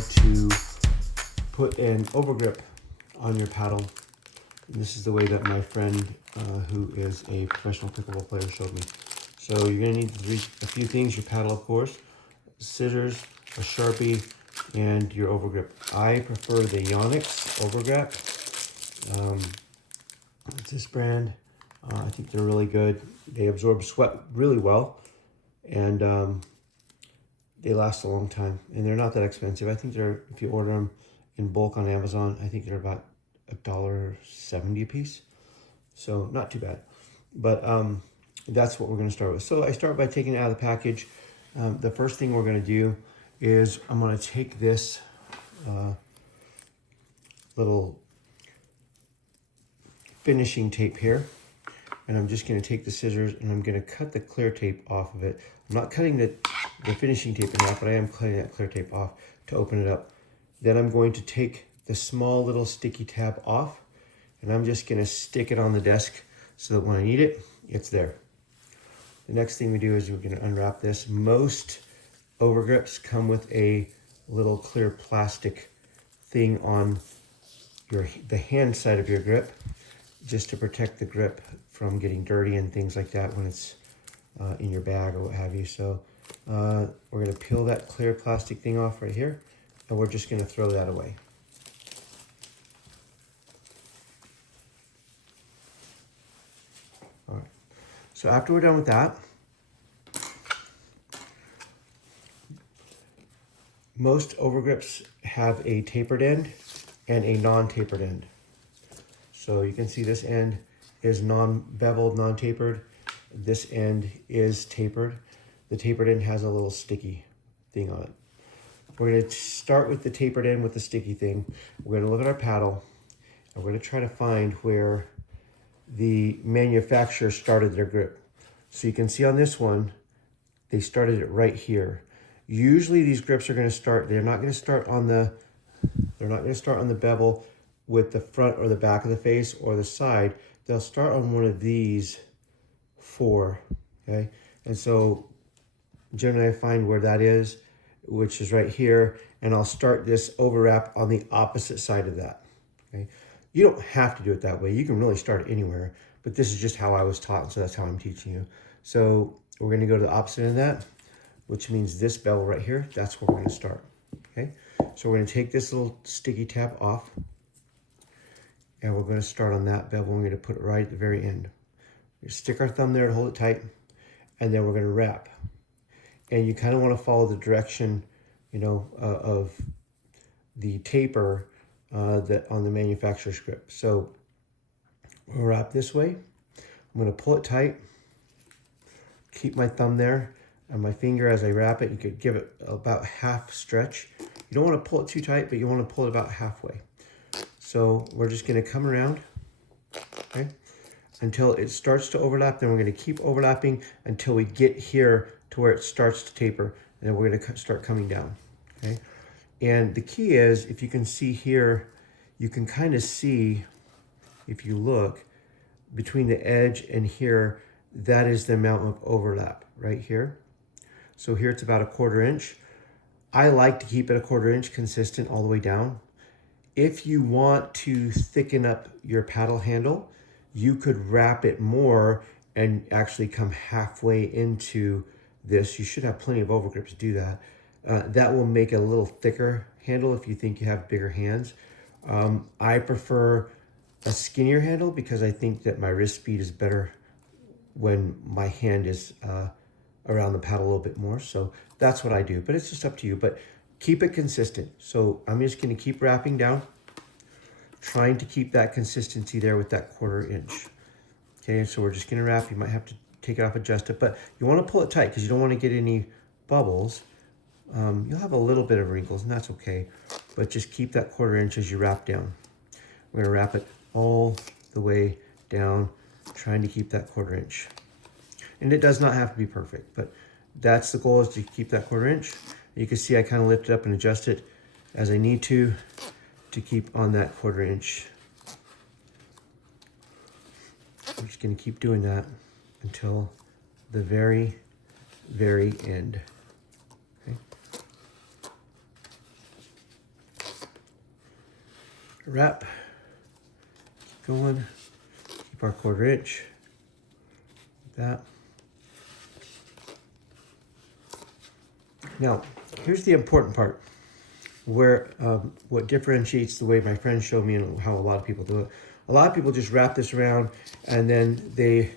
to put an overgrip on your paddle. And this is the way that my friend, who is a professional pickleball player, showed me. So you're going to need a few things: your paddle, of course, scissors, a Sharpie, and your overgrip. I prefer the Yonex overgrip. It's this brand. I think they're really good. They absorb sweat really well, and they last a long time. And they're not that expensive. I think they're, if you order them in bulk on Amazon, I think they're about $1.70 a piece. So not too bad. But that's what we're going to start with. So I start by taking it out of the package. The first thing we're going to do is I'm going to take this little finishing tape here, and I'm just going to take the scissors and I'm going to cut the clear tape off of it. I'm not cutting the finishing tape in half, but I am cutting that clear tape off to open it up. Then I'm going to take the small little sticky tab off, and I'm just going to stick it on the desk so that when I need it, it's there. The next thing we do is we're going to unwrap this. Most overgrips come with a little clear plastic thing on the hand side of your grip, just to protect the grip from getting dirty and things like that when it's in your bag or what have you. So we're going to peel that clear plastic thing off right here, and we're just going to throw that away. All right. So after we're done with that, most overgrips have a tapered end and a non-tapered end. So you can see this end is non-beveled, non-tapered. This end is tapered. The tapered end has a little sticky thing on it. We're going to start with the tapered end with the sticky thing. We're going to look at our paddle, and we're going to try to find where the manufacturer started their grip. So you can see on this one, they started it right here. Usually these grips are going to start, they're not going to start on the bevel with the front or the back of the face or the side. They'll start on one of these four, okay? And so generally I find where that is, which is right here, and I'll start this overwrap on the opposite side of that, okay? You don't have to do it that way. You can really start it anywhere, but this is just how I was taught, so that's how I'm teaching you. So we're going to go to the opposite end of that, which means this bevel right here, that's where we're going to start, okay? So we're going to take this little sticky tab off, and we're going to start on that bevel. We're going to put it right at the very end. We stick our thumb there to hold it tight, and then we're going to wrap. And you kind of want to follow the direction, you know, of the taper that on the manufacturer's grip. So we'll wrap this way. I'm going to pull it tight, keep my thumb there, and my finger as I wrap it. You could give it about half stretch. You don't want to pull it too tight, but you want to pull it about halfway. So we're just going to come around, okay, until it starts to overlap. Then we're going to keep overlapping until we get here to where it starts to taper, and then we're going to start coming down, okay? And the key is, if you can see here, you can kind of see, if you look, between the edge and here, that is the amount of overlap right here. So here it's about 1/4 inch. I like to keep it 1/4 inch consistent all the way down. If you want to thicken up your paddle handle, you could wrap it more and actually come halfway into this. You should have plenty of overgrips to do that. That will make a little thicker handle if you think you have bigger hands. I prefer a skinnier handle because I think that my wrist speed is better when my hand is around the paddle a little bit more. So that's what I do, but it's just up to you. But keep it consistent. So I'm just going to keep wrapping down, trying to keep that consistency there with that 1/4 inch. Okay, so we're just going to wrap. You might have to take it off, adjust it, but you want to pull it tight because you don't want to get any bubbles. You'll have a little bit of wrinkles, and that's okay, but just keep that 1/4 inch as you wrap down. We're going to wrap it all the way down, trying to keep that 1/4 inch. And it does not have to be perfect, but that's the goal, is to keep that 1/4 inch. You can see I kind of lift it up and adjust it as I need to keep on that 1/4 inch. I'm just going to keep doing that until the very, very end. Okay. Wrap, keep going, keep our 1/4 inch, like that. Now, here's the important part, where what differentiates the way my friends showed me and how a lot of people do it. A lot of people just wrap this around and then they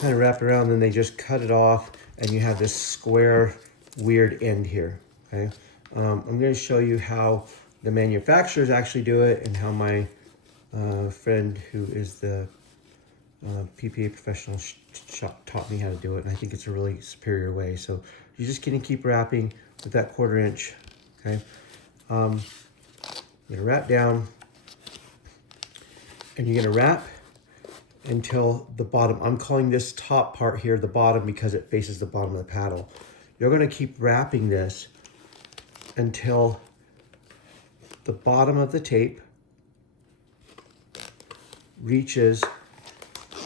kind of wrap it around and they just cut it off and you have this square, weird end here, okay? I'm going to show you how the manufacturers actually do it and how my friend who is the PPA professional taught me how to do it, and I think it's a really superior way. So you're just going to keep wrapping with that 1/4 inch, okay? You're going to wrap down, and you're going to wrap until the bottom. I'm calling this top part here the bottom because it faces the bottom of the paddle. You're going to keep wrapping this until the bottom of the tape reaches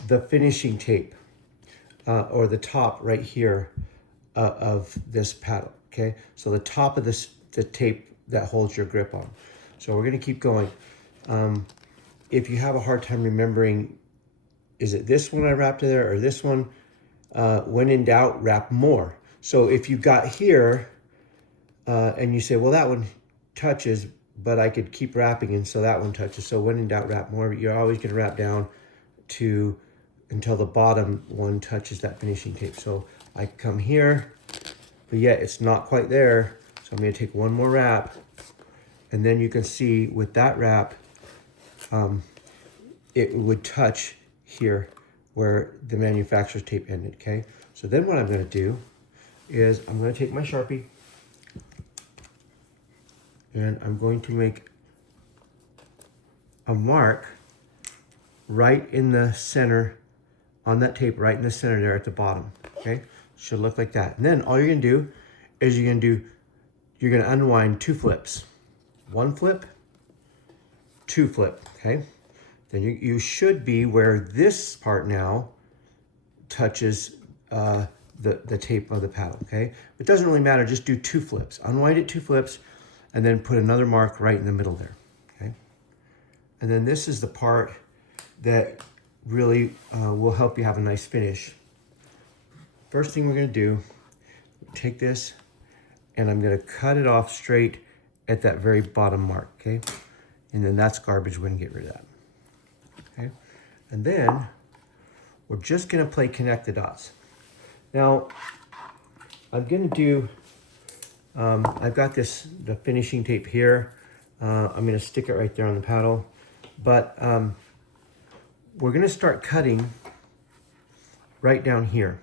the finishing tape or the top right here of this paddle, okay? So the top of the tape that holds your grip on. So we're gonna keep going. If you have a hard time remembering, is it this one I wrapped there or this one? When in doubt, wrap more. So if you got here and you say, well, that one touches, but I could keep wrapping and so that one touches. So when in doubt, wrap more. You're always gonna wrap down until the bottom one touches that finishing tape. So I come here, but yet it's not quite there. So I'm gonna take one more wrap, and then you can see with that wrap, it would touch here where the manufacturer's tape ended, okay? So then what I'm gonna do is I'm gonna take my Sharpie and I'm going to make a mark right in the center on that tape, right in the center there at the bottom, okay? Should look like that. And then all you're gonna do is you're gonna unwind 2 flips. 1 flip, 2 flip, okay? Then you should be where this part now touches the tape of the paddle, okay? It doesn't really matter, just do 2 flips. Unwind it 2 flips, and then put another mark right in the middle there, okay? And then this is the part that really will help you have a nice finish. First thing we're gonna do, take this, and I'm gonna cut it off straight at that very bottom mark, okay? And then that's garbage, we're gonna get rid of that, okay? And then we're just gonna play connect the dots. Now, I'm gonna do, I've got the finishing tape here. I'm gonna stick it right there on the paddle, but we're gonna start cutting right down here.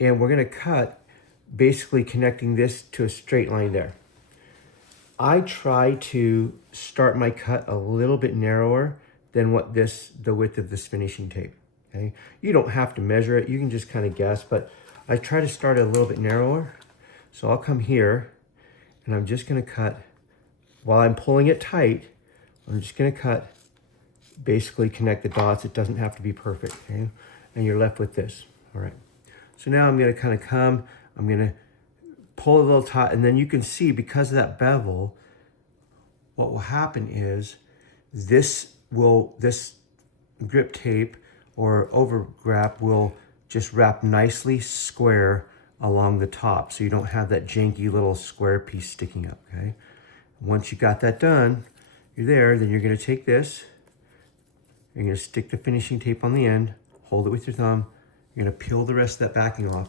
And we're gonna cut basically connecting this to a straight line there. I try to start my cut a little bit narrower than what the width of this finishing tape, okay? You don't have to measure it, you can just kind of guess, but I try to start it a little bit narrower. So I'll come here and I'm just gonna cut, while I'm pulling it tight, I'm just gonna cut, basically connect the dots. It doesn't have to be perfect, okay? And you're left with this, all right? So now I'm gonna kind of come, I'm gonna pull a little taut, and then you can see because of that bevel, what will happen is this grip tape or overgrip will just wrap nicely square along the top, so you don't have that janky little square piece sticking up, okay? Once you got that done, you're there, then you're gonna take this, you're gonna stick the finishing tape on the end, hold it with your thumb, you're gonna peel the rest of that backing off.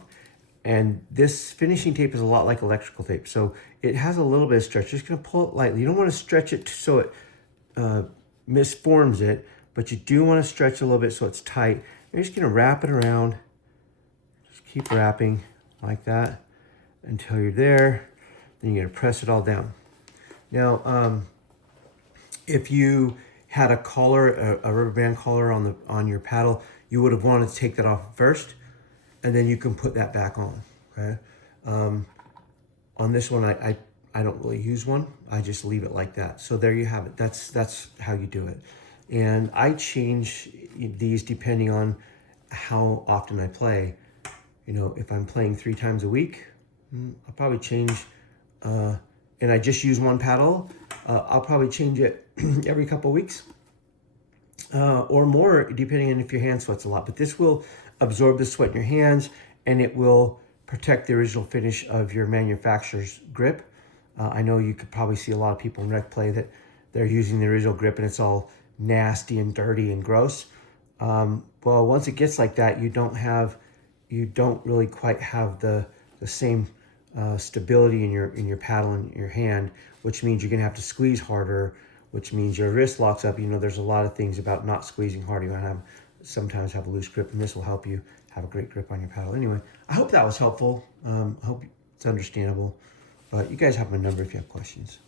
And this finishing tape is a lot like electrical tape, so it has a little bit of stretch. You're just gonna pull it lightly. You don't wanna stretch it so it misforms it, but you do wanna stretch a little bit so it's tight. You're just gonna wrap it around, just keep wrapping like that until you're there. Then you're gonna press it all down. Now, if you had a collar, a rubber band collar on your paddle, you would have wanted to take that off first, and then you can put that back on, okay? On this one, I don't really use one. I just leave it like that. So there you have it. That's how you do it. And I change these depending on how often I play. You know, if I'm playing 3 times a week, I'll probably change, and I just use one paddle, I'll probably change it every couple weeks or more, depending on if your hand sweats a lot. But this will absorb the sweat in your hands, and it will protect the original finish of your manufacturer's grip. I know you could probably see a lot of people in rec play that they're using the original grip and it's all nasty and dirty and gross. Well, once it gets like that, you don't really quite have the same stability in your paddle and your hand, which means you're gonna have to squeeze harder, which means your wrist locks up. You know, there's a lot of things about not squeezing harder. You're gonna sometimes have a loose grip, and this will help you have a great grip on your paddle. Anyway, I hope that was helpful. I hope it's understandable. But you guys have my number if you have questions.